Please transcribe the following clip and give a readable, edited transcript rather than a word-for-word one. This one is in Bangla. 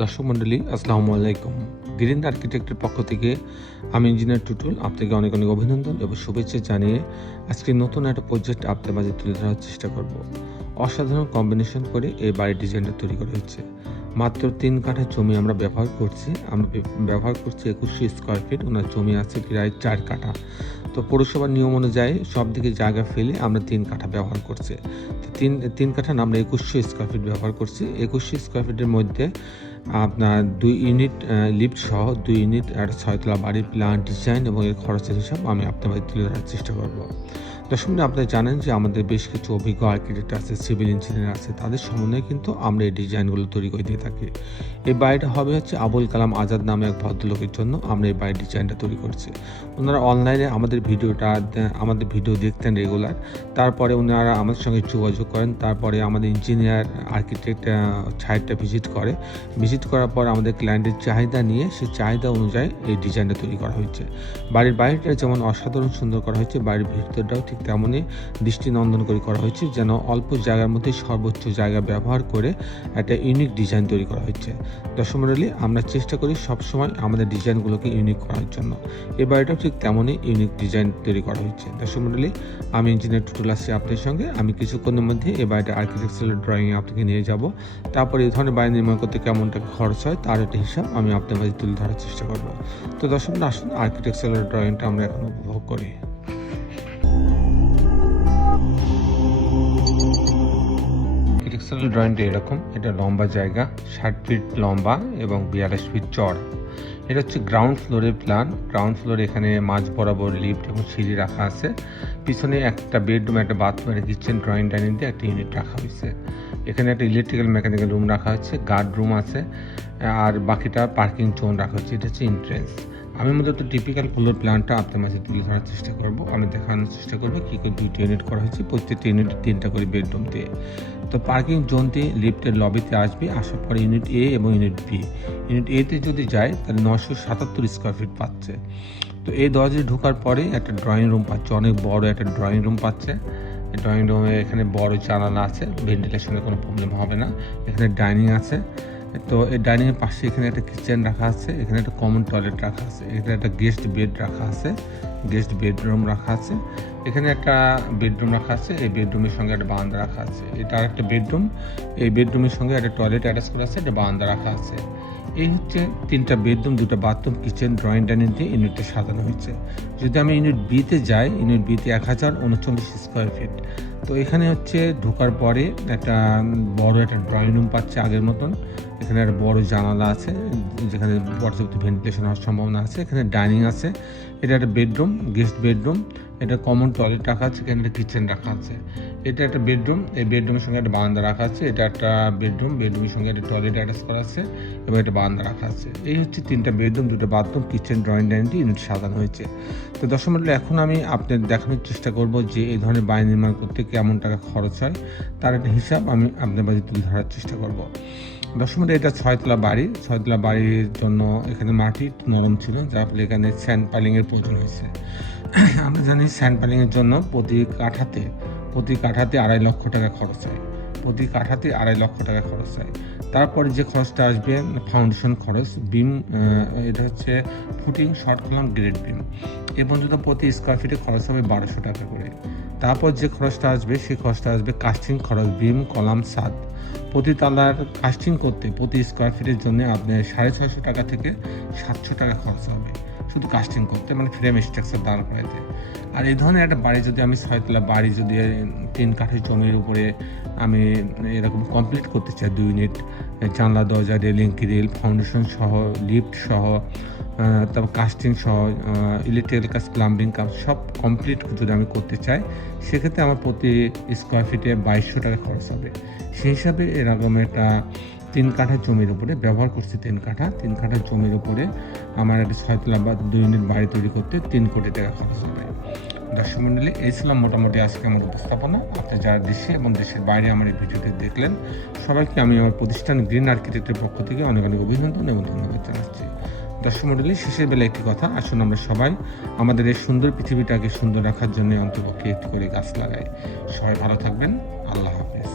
দর্শক মণ্ডলী আসসালামু আলাইকুম। গ্রিন আর্কিটেক্টের পক্ষ থেকে আমি ইঞ্জিনিয়ার টুটুল আপনাকে অনেক অনেক অভিনন্দন এবং শুভেচ্ছা জানিয়ে আজকে নতুন একটা প্রজেক্ট আপনার মাঝে তুলে ধরার চেষ্টা করব। অসাধারণ কম্বিনেশন করে এই বাড়ির ডিজাইনটা তৈরি করা হয়েছে। মাত্র 3 কাঠা জমি আমরা ব্যবহার করছি। আমরা ব্যবহার করছি 2100 স্কোয়ার ফিট। ওনার জমি আছে প্রায় 4 কাঠা। তো পৌরসভার নিয়ম অনুযায়ী সব দিকে জায়গা ফেলে আমরা 3 কাঠা ব্যবহার করছি। তিন কাঠা না, আমরা 2100 স্কোয়ার ফিট ব্যবহার করছি। 2100 স্কোয়ার ফিটের মধ্যে আপনার 2 ইউনিট লিফট সহ 2 ইউনিট একটা 6 তলা বাড়ির প্ল্যান ডিজাইন এবং এর খরচের হিসাব আমি আপনার মাঝে তুলে ধরার চেষ্টা করব। দর্শক আপনারা জানেন যে আমাদের বেশ কিছু অভিজ্ঞ আর্কিটেক্ট আছে, সিভিল ইঞ্জিনিয়ার আছে, তাদের সমন্বয়ে কিন্তু আমরা এই ডিজাইনগুলো তৈরি করে দিয়ে থাকি। এই বাড়িটা হবে হচ্ছে আবুল কালাম আজাদ নামে এক ভদ্রলোকের জন্য আমরা এই বাড়ির ডিজাইনটা তৈরি করছি। ওনারা অনলাইনে আমাদের ভিডিও দেখতেন রেগুলার। তারপরে ওনারা আমাদের সঙ্গে যোগাযোগ করেন। তারপরে আমাদের ইঞ্জিনিয়ার আর্কিটেক্ট সাইটটা ভিজিট করার পর আমাদের ক্লায়েন্টের চাহিদা নিয়ে সেই চাহিদা অনুযায়ী এই ডিজাইনটা তৈরি করা হয়েছে। বাড়ির বাইরেটা যেমন অসাধারণ সুন্দর করা হয়েছে, বাড়ির ভিতরটাও ঠিক তেমনই দৃষ্টিনন্দন করে করা হয়েছে, যেন অল্প জায়গার মধ্যে সর্বোচ্চ জায়গা ব্যবহার করে একটা ইউনিক ডিজাইন তৈরি করা হয়েছে। দর্শক মণ্ডলী, আমরা চেষ্টা করি সবসময় আমাদের ডিজাইনগুলোকে ইউনিক করার জন্য। এই বাড়িটাও ঠিক তেমনই ইউনিক ডিজাইন তৈরি করা হয়েছে। দর্শক মণ্ডলী, আমি ইঞ্জিনিয়ার টুটুল আসছি আপনার সঙ্গে। আমি কিছুক্ষণের মধ্যে এই বাড়িটা আর্কিটেকচারাল ড্রয়িংয়ে আপনাকে নিয়ে যাব। তারপরে এই ধরনের বাড়ি নির্মাণ করতে কেমন টাকা খরচ হয় তার একটা হিসাব আমি আপনার মাঝে তুলে ধরার চেষ্টা করব। তো দর্শক আসুন আর্কিটেকচারাল ড্রয়িংটা আমরা এখন উপভোগ করি। আর্কিটেকচারাল ড্রয়িংটা এরকম। এটা লম্বা জায়গা 60 ফিট লম্বা এবং 42 ফিট চড়া। এটা হচ্ছে গ্রাউন্ড ফ্লোরের প্ল্যান। গ্রাউন্ড ফ্লোরে এখানে মাঝ বরাবর লিফট এবং সিঁড়ি রাখা আছে। পিছনে একটা বেডরুম, একটা বাথরুম, একটা কিচেন, ড্রয়িং ডাইনিং দিয়ে একটা ইউনিট রাখা হয়েছে। এখানে একটা ইলেকট্রিক্যাল মেকানিক্যাল রুম রাখা হচ্ছে, গার্ড রুম আছে, আর বাকিটা পার্কিং জোন রাখা হচ্ছে। এটা হচ্ছে এন্ট্রেন্স। আমি মূলত টিপিক্যাল ফ্লোর প্ল্যানটা আপনার মাঝে তুলে ধরার চেষ্টা করব। আমি দেখানোর চেষ্টা করবো কী করে 2টি ইউনিট করা হয়েছে, প্রত্যেকটি ইউনিটে 3টা করে বেডরুম দিয়ে। তো পার্কিং জোন দিয়ে লিফটের লবিতে আসবে, আসার পরে ইউনিট এ এবং ইউনিট বি। ইউনিট এতে যদি যায় তাহলে 977 স্কোয়ার ফিট পাচ্ছে। তো এই দরজায় ঢোকার পরে একটা ড্রয়িং রুম পাচ্ছে, অনেক বড় একটা ড্রয়িং রুম পাচ্ছে। ড্রয়িং রুমে এখানে বড় জানালা আছে, ভেন্টিলেশনের কোনো প্রবলেম হবে না। এখানে ডাইনিং আছে। তো এই ডাইনিংয়ের পাশে এখানে একটা কিচেন রাখা আছে, এখানে একটা কমন টয়লেট রাখা আছে, এখানে একটা গেস্ট বেড রাখা আছে, গেস্ট বেডরুম রাখা আছে, এখানে একটা বেডরুম রাখা আছে, এই বেডরুমের সঙ্গে একটা বারান্দা রাখা আছে। এটা আর একটা বেডরুম, এই বেডরুমের সঙ্গে একটা টয়লেট অ্যাটাচ করা আছে, একটা বারান্দা রাখা আছে। এই হচ্ছে 3টা বেডরুম, 2টা বাথরুম, কিচেন, ড্রয়িং ডাইনিং দিয়ে ইউনিটটা সাজানো হয়েছে। যদি আমি ইউনিট বিতে যাই, ইউনিট বিতে 1039 স্কোয়ার ফিট। তো এখানে হচ্ছে ঢোকার পরে একটা বড় একটা ড্রয়িং রুম পাচ্ছে আগের মতন। এখানে একটা বড় জানালা আছে যেখানে পর্যাপ্ত ভেন্টিলেশন হওয়ার সম্ভাবনা আছে। এখানে ডাইনিং আছে, এটা একটা বেডরুম, গেস্ট বেডরুম, এটা কমন টয়লেট রাখা আছে, এখানে একটা কিচেন রাখা আছে। এটা একটা বেডরুম, এই বেডরুমের সঙ্গে একটা বারান্দা রাখা আছে। এটা একটা বেডরুম, বেডরুমের সঙ্গে একটা টয়লেট অ্যাটাচ করা আছে এবং একটা বারান্দা রাখা আছে। এই হচ্ছে 3টা বেডরুম, 2টা bathroom, kitchen, drawing dining unit সাজানো হয়েছে। তো দর্শক মণ্ডলী, এখন আমি আপনাদের দেখানোর চেষ্টা করব যে এই ধরনের বাড়ি নির্মাণ করতে কেমন টাকা খরচ হয় তার একটা হিসাব আমি আপনাদের মাঝে তুলে ধরার চেষ্টা করব। দর্শক মণ্ডলী, এটা 6 তলা বাড়ি। 6 তলা বাড়ির জন্য এখানে মাটি নরম ছিল, যার ফলে এখানে স্যান্ড পাইলিংয়ের প্রয়োজন হয়েছে। আমরা জানি স্যান্ড পাইলিংয়ের জন্য প্রতি কাঠাতে 2.5 লক্ষ টাকা খরচ হয়। প্রতি কাঠাতে 2.5 লক্ষ টাকা খরচ হয়। তারপরে যে খরচটা আসবে ফাউন্ডেশন খরচ, বিম, এটা হচ্ছে footing, short column, grade beam. এ পর্যন্ত প্রতি স্কোয়ার ফিটে খরচ হবে 1200 টাকা করে। তারপর যে খরচটা আসবে সেই খরচটা আসবে কাস্টিং খরচ, বিম, কলাম, ছাদ। প্রতি তালার কাস্টিং করতে প্রতি স্কোয়ার ফিটের জন্য আপনার 650 টাকা থেকে 700 টাকা খরচ হবে শুধু কাস্টিং করতে, মানে ফ্রেম স্ট্রাকচার দাঁড় করাইতে। আর এই ধরনের একটা বাড়ি যদি আমি 6 তলা বাড়ি যদি 3 কাঠের জমির উপরে আমি এরকম কমপ্লিট করতে চাই, 2 ইউনিট, জানলা, দরজা, রেলিং, গ্রিল, ফাউন্ডেশন সহ, লিফট সহ, তারপর কাস্টিং সহ, ইলেকট্রিক্যাল কাজ, প্লাম্বিং কাজ সব কমপ্লিট যদি আমি করতে চাই, সেক্ষেত্রে আমার প্রতি স্কোয়ার ফিটে 2200 টাকা খরচ হবে। সেই হিসাবে এরকম একটা 3 কাঠা জমির উপরে ব্যবহার করছি। 3 কাঠা জমির উপরে আমার একটা 6 তলা বা 2 ইউনিট বাড়ি তৈরি করতে 3 কোটি টাকা খরচ হবে। দর্শক মণ্ডলী, এই ছিল মোটামুটি আজকে আমার উপস্থাপনা। আপনি যারা দেশে এবং দেশের বাইরে আমার এই ভিডিওটি দেখলেন, সবাইকে আমি আমার প্রতিষ্ঠান গ্রিন আর্কিটেক্টের পক্ষ থেকে অনেক অনেক অভিনন্দন এবং ধন্যবাদ জানাচ্ছি। দর্শক মণ্ডলী, শেষের বেলা একটি কথা, আসুন আমরা সবাই আমাদের এই সুন্দর পৃথিবীটাকে সুন্দর রাখার জন্য অন্তপক্ষে একটু করে গাছ লাগাই। সবাই ভালো থাকবেন। আল্লাহ হাফেজ।